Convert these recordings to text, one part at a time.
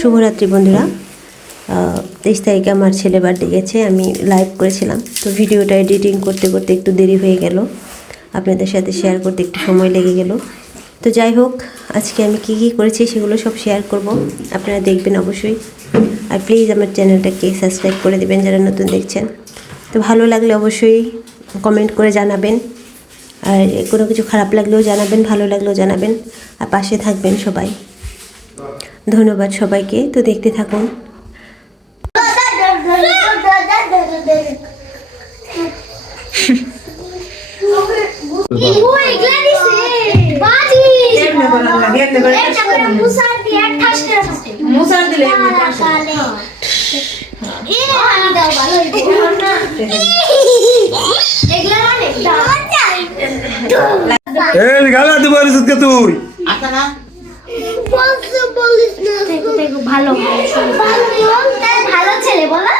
শুভরাত্রি বন্ধুরা। তেইশ তারিখে আমার ছেলে বার্থডে গেছে, আমি লাইভ করেছিলাম। তো ভিডিওটা এডিটিং করতে করতে একটু দেরি হয়ে গেল। আপনাদের সাথে শেয়ার করতে একটু সময় লেগে গেল। তো যাই হোক, আজকে আমি কী কী করেছি সেগুলো সব শেয়ার করব। আপনারা দেখবেন অবশ্যই। আর প্লিজ আমার চ্যানেলটাকে সাবস্ক্রাইব করে দেবেন যারা নতুন দেখছেন। তো ভালো লাগলে অবশ্যই কমেন্ট করে জানাবেন। আর কোনো কিছু খারাপ লাগলেও জানাবেন, ভালো লাগলেও জানাবেন। আর পাশে থাকবেন সবাই। ধন্যবাদ সবাইকে তো দেখতে থাকুন। তুই বলতে বলিস না দেখো দেখো ভালো ভালো ছেলে বলো।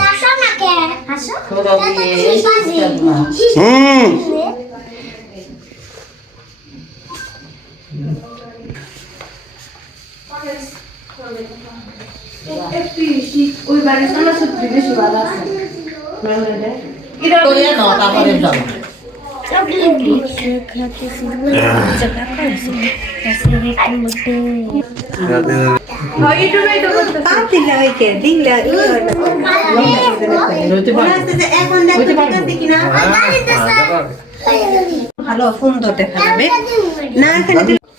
হাসো না কে হাসো হুম। ওই বাড়ির সামনে সত্যি বেশি ভালো আছে। ইউটিউবে তো করতে ভালো সুন্দর দেখা যাবে না এখানে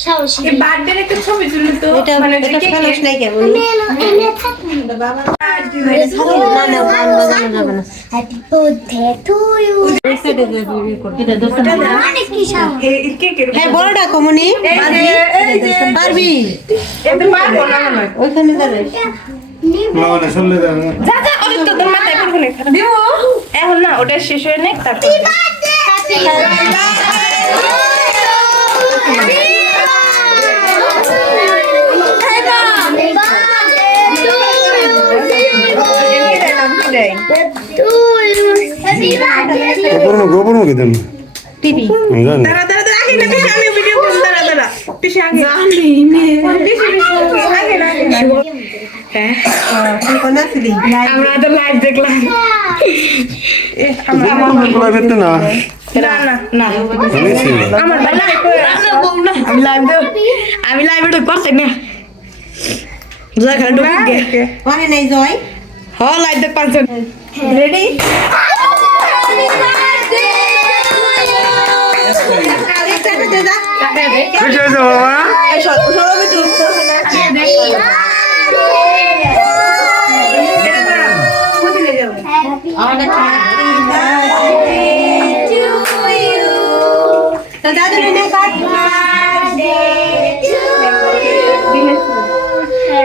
সাহসী। এই বার্থডে একটা ছবি তুলি তো। এটা মানে এটা যে নাই কেমন না না গান বাজানো হ্যাপি বার্থডে টু ইউ হ্যাঁ বড়টা কমনি পারব হয় ওইখানে দাঁড়াই এখন না ওটা শেষ হয়ে নেক তারপর গোপন মুখে দেন টিভি দাঁড়া দাঁড়া দাঁড়া আগে না পিছে আমি ভিডিও করব দাঁড়া দাঁড়া পিছে আগে জানি নে পিছে পিছে আগে না হ্যাঁ কোন আসলি আমরা তো লাইভ দেখলাম এ, আমরা পোলা ফেলতে না আমি লাইভ খালি ঢুকে জয় All like the person. Ready? birthday to you.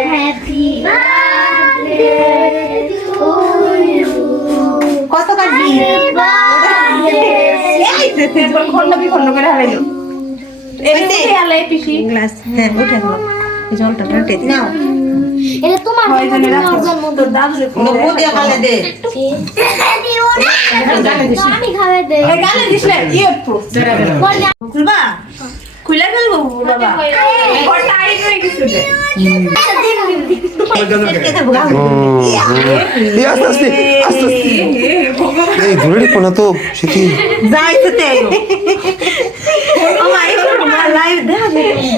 Happy birthday. এরপর খন্ড বিখন্ড করে হারাইলো এমনি হালাই পিসি। গ্লাস। হ্যাঁ উঠে দাও জলটা উঠে নাও। এটা তোমার। তোর দাদুরে নব্বই দিয়ে খালে দে। আমি দেই। এই গালে দিছলে ইয়ে প্রুফ খুলবা? খুলে ফেলব বাবা? গেছে রে এই আস্তে আস্তে আস্তে আস্তে। এই তে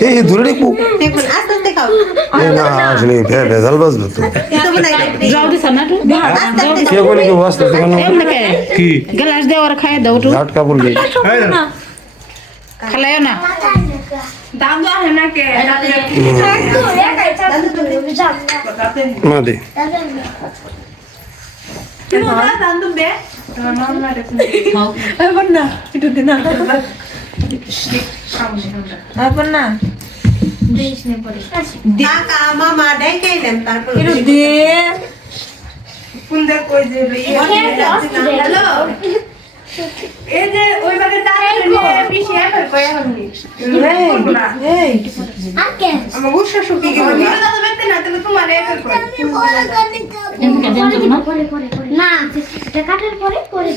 এই খাও। এই না আসলে ভেজাল বাজবে তো। আস্তে কে বলি কেউ আসতে কেন এমনকে কি? গ্লাস দে ওরা খাই দাও তো। ঝাটকা বললি খালায় না দাদু আহে না কে মা দে দাদু বে এবার না একটু দিন না এবার না কাকা মামা ডাইকাইলেন তারপর এই যে ওই বাগে তারা নিয়ে পিছে এবার কয়া হলি করব না। আকে আমার গুসা শুকি গেল ভিডিও দাদা দেখতে না তাহলে তোমার এবার করে। এদিকে দেন যাব না পরে পরে না এটা কাটার পরে পরে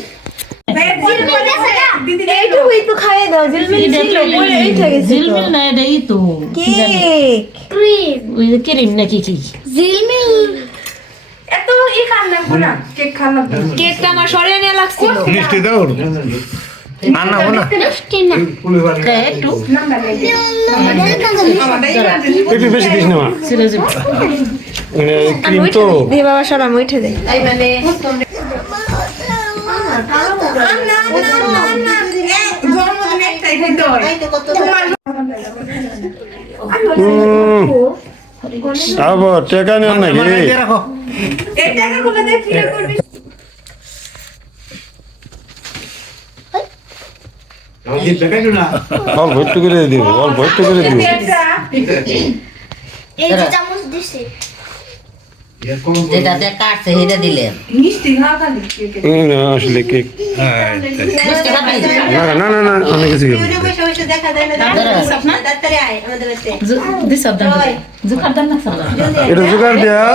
ঝিলমিল না এটাই তো। কি ক্রিম ওই যে ক্রিম নাকি কি? জিলমিল এত ই খান না না কেক খান না কেকটা আমার সরিয়ে নিয়ে লাগছিল মিষ্টি দাও না না না মিষ্টি না কে একটু একটু বেশি দিস না মা। ছিঁড়ে যাবে মানে ক্রিম তো দিয়ে বাবা সর উঠে দেয় জন্মদিন একটাই খাইতে হয় তোমার হুম আবার টেকা নেন নাকি এই টাকাগুলো দিয়ে ফিরে করবি? অল্প একটু করে দিব অল্প একটু করে দিব। এই যে চামচ দিছে। যেটা কাটছে সেটা দিলেন মিষ্টি খাওয়া খালি এই না আসলে কেক। না না না না অনেক কিছু খাব। দিস দাম জুকার দাম না সালা এটা জোগাড় দেও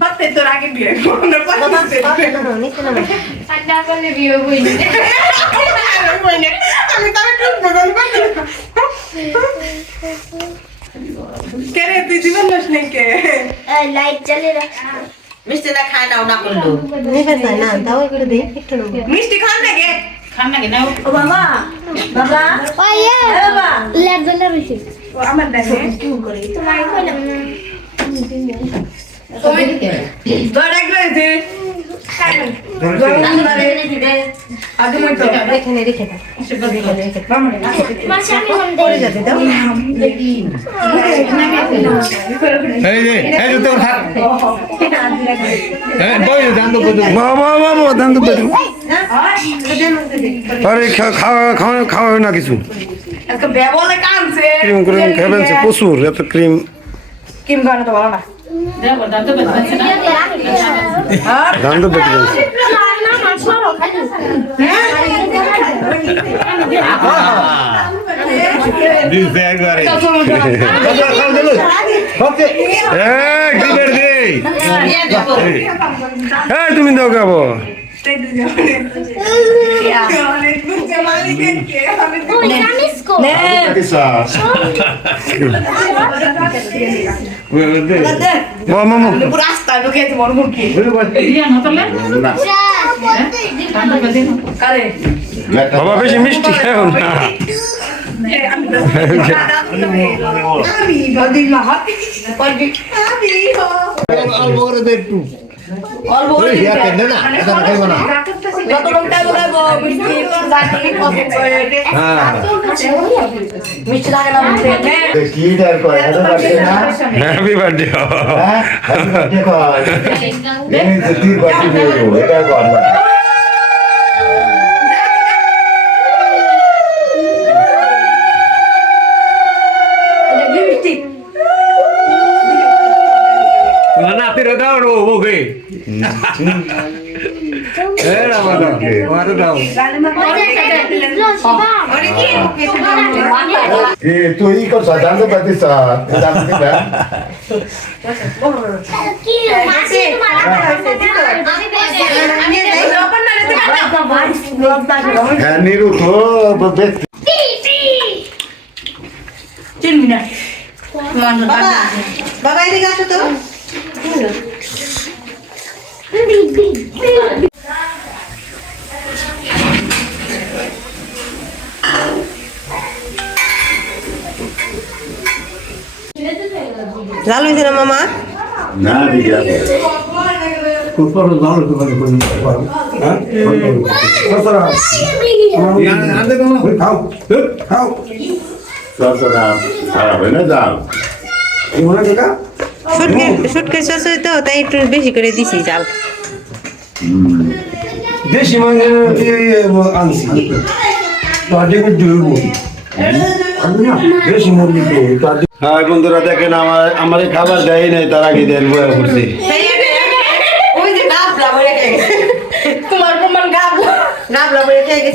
পাতে তোর আগে বিয়ে করব ঠান্ডা করলে বিয়ে হই আমি তবে বদল কে রে তুই জীবন নস নাকি লাইট জ্বালিয়ে রাখ মিষ্টি না খায় না না করল না না দাও করে দেই একটু মিষ্টি খান নাকি খান নাকি না ও বাবা বাবা ওয়ে লাগবে না বেশি ও আমার দেখে তোমার কইলাম না আরে খাওয়া হয় না কিছু ক্রিম ক্রিম খাবেন প্রচুর এত ক্রিম কিম গানা তো ভালো না দেব দাম তো বেশি না দান তো বেটে দিছে একবারে খাও দিল ওকে এক দিবের দে ইয়ে হ্যাঁ তুমি দাও খাব বাবা বেশি মিষ্টি খাও না আমি হাতি একটু অল্প ওই ইয়া কেন না এটা খাইব না যত লোকটা বলাবো মিষ্টি জানি কত করে হ্যাঁ মিষ্টি থাকে না বলতে কি ডার করে এটা পারছে না হ্যাপি বার্থডে হ্যাঁ হ্যাপি বার্থডে পাতিস সাজান তো না কি মাসি তোমার আমি হ্যাঁ নিরু তো ব্যক্তি চিনবি না বাবা বাবা এদিকে আসো তো। জাল হয়েছে না মামা? না হ্যাঁ? খারাপ না দাও ইমনা দেখা শুটকে শুটকে সস তো তাই একটু বেশি করে দিছি জাল দেশি মাংস দিয়ে আনছি। তাদের মুরগি আমি না বেশি মুরগি দিই তাদের হ্যাঁ বন্ধুরা দেখেন আমার আমার খাবার দেয় নাই তার আগে দেন বয়া করছি ওই যে গাবলা বলে গেছে। তোমার প্রমাণ গাবলা। গাবলা বলে গেছে।